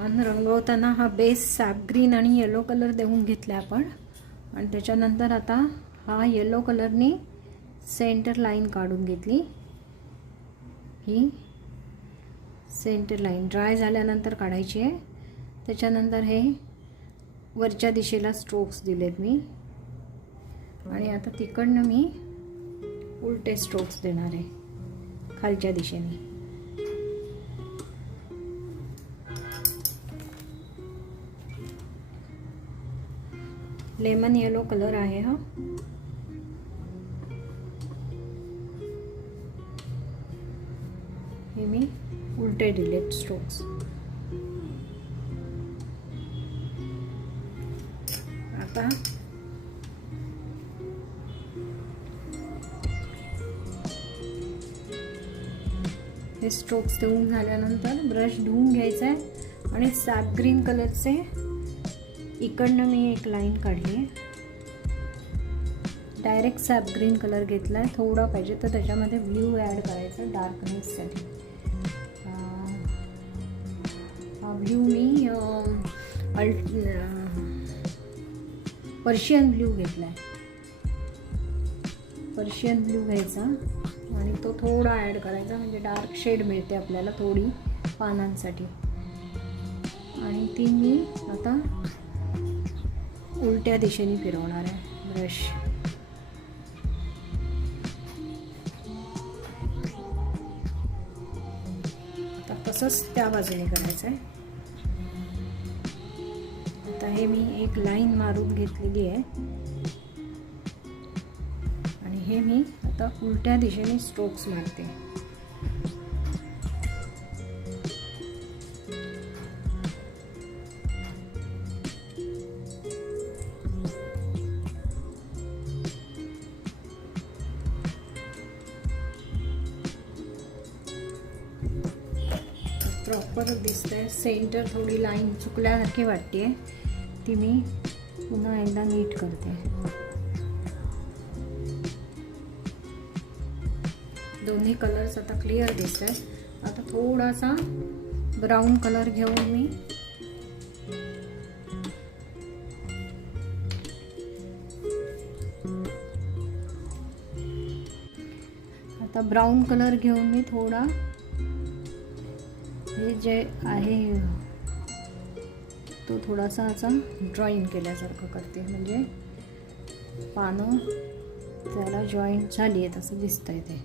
आणि रंगवताना हा base SAP green आणि येलो कलर देऊन घेतला आपण. आणि त्याच्यानंतर आता हा येलो कलरनी सेंटर लाईन काढून घेतली. ही सेंटर लाईन ड्राय झाल्यानंतर काढायची आहे. त्याच्यानंतर हे वरच्या दिशेला स्ट्रोक्स दिलेत मी. आणि आता तिकडनं मी उलटे स्ट्रोक्स देणार आहे खालच्या दिशेने. लेमन येलो कलर आहे हा. हे मी उलटे दिलेत स्ट्रोक्स. आता हे स्ट्रोक्स देऊन झाल्यानंतर ब्रश धुवून घ्यायचा आहे आणि सॅप ग्रीन कलरचे इकडनं मी एक लाईन काढली आहे. डायरेक्ट सॅप ग्रीन कलर घेतला आहे. थोडा पाहिजे तर त्याच्यामध्ये ब्ल्यू ॲड करायचा डार्कनेससाठी. हा ब्ल्यू मी पर्शियन ब्ल्यू घेतला आहे. पर्शियन ब्ल्यू घ्यायचा आणि तो थोडा ॲड करायचा म्हणजे डार्क शेड मिळते आपल्याला थोडी पानांसाठी. आणि ती मी आता उलट्या दिशेने फिरवणार आहे ब्रश. आता तसंच त्या बाजूने करायचं आहे. आता हे मी एक लाईन मारून घेतलेली आहे आणि हे मी आता उलट्या दिशेने स्ट्रोक्स मारते. प्रॉपर दिसतंय. सेंटर थोडी लाईन चुकल्यासारखी वाटते. ती मी पुन्हा एकदा नीट करते. दोन्ही कलर्स आता क्लिअर दिसत आहेत. आता थोडासा ब्राऊन कलर घेऊन मी थोडा हे जे आहे तो थोडासा असा ड्रॉइंग केल्यासारखं करते. म्हणजे पानं त्याला जॉईंट झाली आहेत असं दिसतंय ते.